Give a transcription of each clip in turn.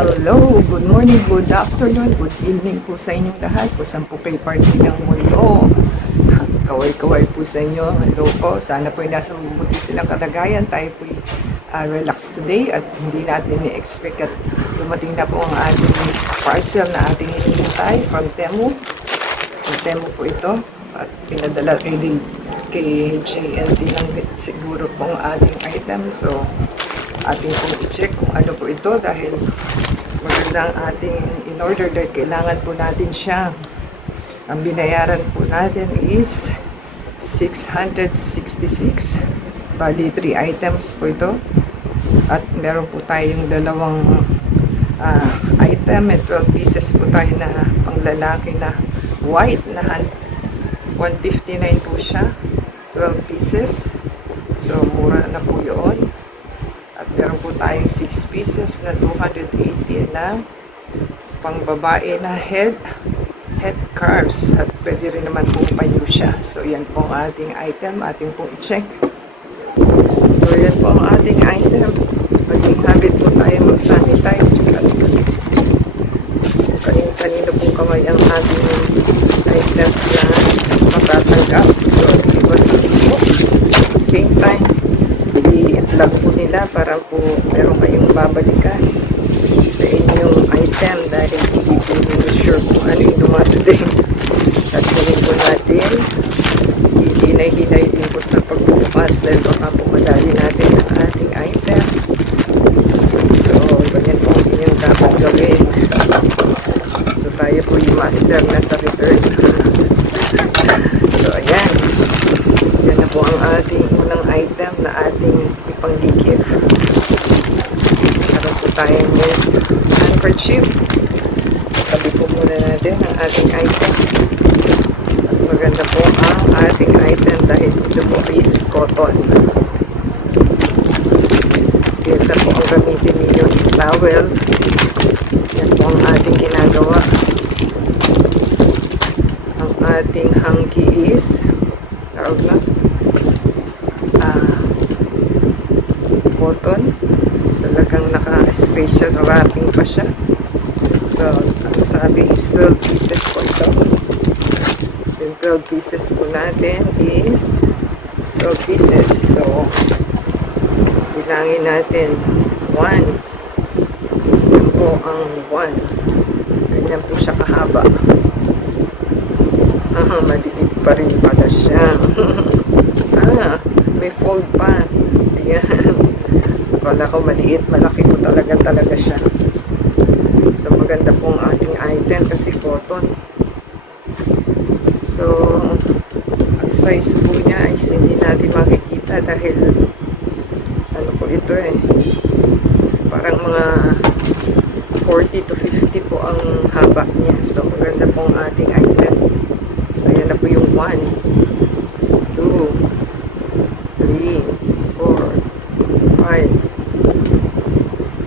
Hello, good morning, good afternoon, good evening po sa inyong lahat. Kung saan po kayo party ng mundo. Kaway-kaway po sa inyo. Hello po. Sana po nasa mabuti silang kalagayan. Tayo po relax today at hindi natin i-expect at dumating na po ang ating parcel na ating hinihintay from Temu. From Temu po ito. At pinadala kay HANT lang siguro po ang ating item. So, ating pong i-check kung ano po ito dahil maganda ang ating in-order dahil kailangan po natin siya. Ang binayaran po natin is 666. Bali, 3 items po ito. At meron po tayong dalawang item at 12 pieces po tayo na panglalaki na white na 159 po siya. 12 pieces. So, mura na po yun. At meron po tayong 6 pieces na 280 na pangbabae na head scarves. At pwede rin naman pong panyo siya. So, yan po ang ating item. Ating pong i-check. So, yan po ang ating item. Maging habit po tayo mag-sanitize. At kanino pong kamay ang ating items na matatanggap. So, iwas po. Same time, i-vlog po nila para po meron kayong babalikan sa inyong item dahil hindi po nila sure kung ano yung dumadating. At galing po natin hinay-hinay din po sa pagbubukas dahil baka po madali natin ang ating item. So, ganyan po ang inyong dapat gawin. So, tayo po yung master na sa return. So, ayan. Yan na po ang ating unang item na ating ipanglikif. Meron po tayong handkerchief. Tabi po muna natin ang ating item. At maganda po ang ating item dahil ito po is cotton. Kesa po ang gamitin ninyo is towel. Yan po ang ating ginagawa. Ang ating hanky is tawag na cotton. Talagang naka-special wrapping pa siya. So, ang sabi is 12 pieces po ito. Yung 12 pieces po natin is 12 pieces. So, bilangin natin 1. Yan po ang 1. Ganyan po siya kahaba. Maliit pa rin pala siya. May fold pa. Ayan. So, kala ko maliit. Malaki po talaga siya. So, maganda po ang ating item kasi cotton. So, ang size po niya ay hindi natin makikita dahil ano po ito parang mga 40 to 50 po ang haba niya. So, maganda po ang ating item. So, yan na po yung 1, 2, 3, 4, 5,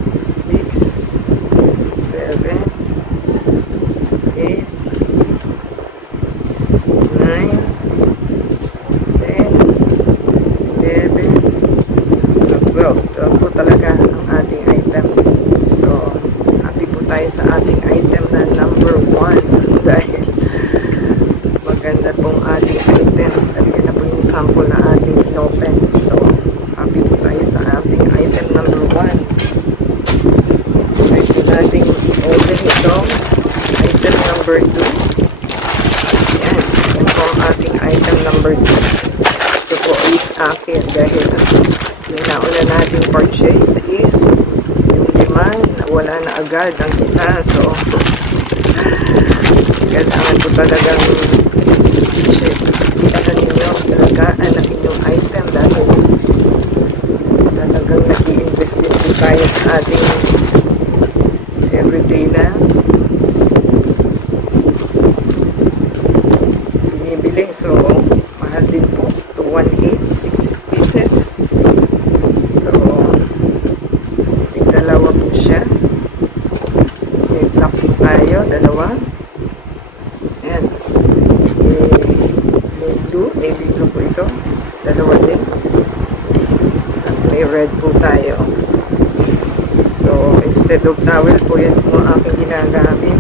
6, 7, 8, 9, 10, 11, so 12. 12 po talaga ang ating item. So, happy po tayo sa ating item na number 1 dahil maganda pong ating item. At yan na po yung sample na ating in-open. So, happy po tayo sa ating item number 1. Pwede natin i-open itong item number 2. Yan. Yan po ang ating item number 2. Ito po is akin dahil yung nauna nating purchase is yung 5. Wala na agad ang isa. So, kailangan po talagang i-check ninyo talagaan ang inyong item dahil talagang nag-i-invest din po tayo sa ating everyday na binibili. So, mahal din po. 218, 6 pieces. So, dalawa po siya. May black po tayo, dalawa. Ayan. Navy blue po ito. Dalawa din. At may red po tayo. So, instead instead of towel po, yan po ang aking ginagamit.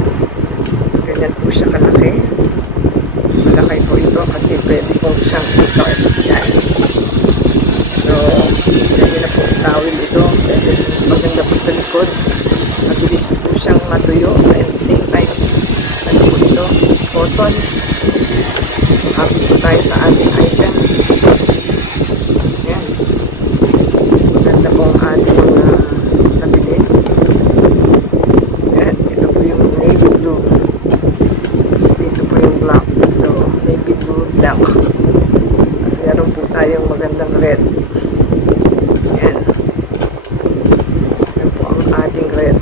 Ganyan po siya kalaki. Malaki po ito kasi pwede po siyang start. Yan. So, pwede na po towel ito. Pwede maganda po sa likod. Mabilis po siyang matuyo. At the same time, ano po ito? Cotton. Happy po tayo sa ating item. Yan. Maganda po ang ating nabili. Yan. Ito po yung navy blue. Ito po yung black. So, navy blue, black. Meron po tayong magandang red. Yan. Yan po ang ating red.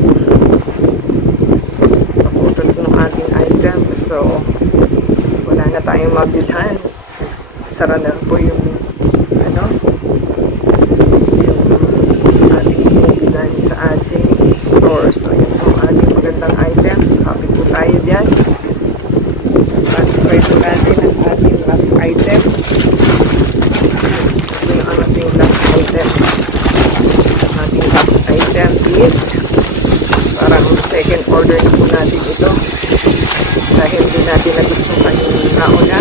Kaputol po ang ating item. So, wala na tayong mabilhan. Sara na po yung ano, yung ating mabilhan sa ating store. So, yun po ang ating magandang items. Happy po tayo dyan. Try po natin ang ating last item. Ito yung ating last item. Ang ating last item is parang second order na po natin ito. Dahil hindi natin nagustuhan yung nauna.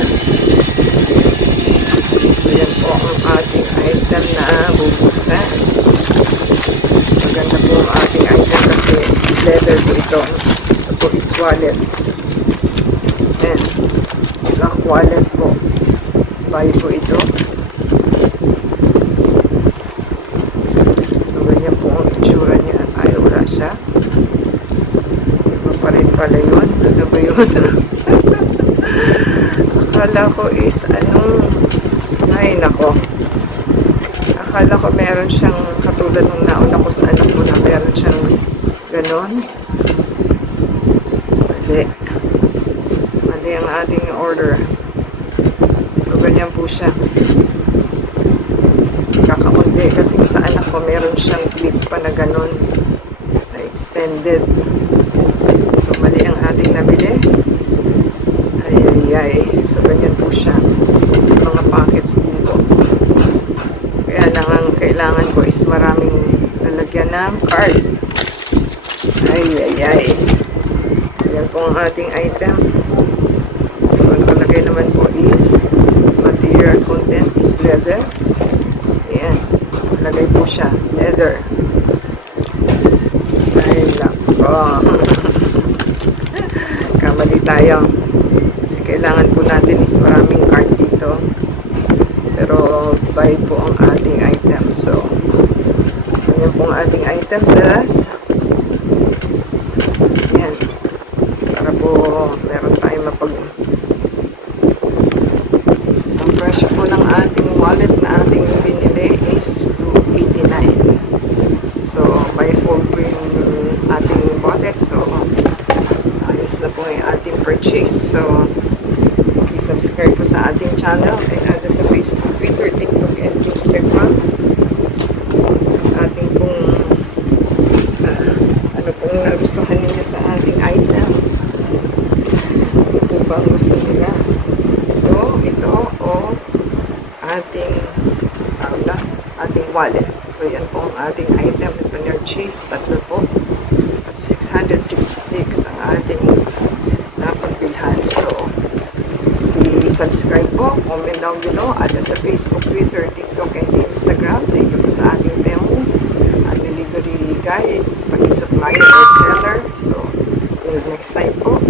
So yan po ang ating item na bubusan. Maganda po ang ating item kasi leather po ito. Ito po is wallet. Ayan. Black wallet po. Buy po ito. So ganyan po ang itsura niya. Ay, wala siya. Iba pa rin pala yun. Ano ba yun? Akala ko is anong... Ay, nako. Akala ko meron siyang katulad ng nauna ko sa anak ko na meron siyang ganon. Mali. Mali ang ating order. So, ganyan po siya. Kakaunti kasi sa anak ko meron siyang clip pa na ganon. Na extended. So, mali ang ating nabili. Ay. So, ganyan po siya. Mga packets din po. Kaya lang ang kailangan ko is maraming lalagyan ng card. Ay. Yan po ang ating item. So, nakalagay naman po is material content is leather. Ayan. Nakalagay po siya. Leather. Ay, lako. Kamali tayo. Kasi kailangan po natin is maraming card dito. Pero buy po ang ating item. So, yan po ang ating item. Plus, yan. Para po meron tayong ang presyo po ng ating wallet na ating binili is $289. So, by 4 po yung ating wallet. So, ayos na po yung ating purchase. So, subscribe po sa ating channel and add sa Facebook, Twitter, TikTok, and Instagram. Ating pong ano pong nagustuhan ninyo sa ating item. Ano po ba ang gusto nila? Ito o ating ating wallet. So yan po ang ating item na purchase. Tatlo po. At 666 ang ating napagbilhan. So, subscribe po, comment down below, add sa Facebook, Twitter, TikTok, and Instagram. Thank you po sa ating demo at delivery guys, pati supplier or seller. So, till next time po.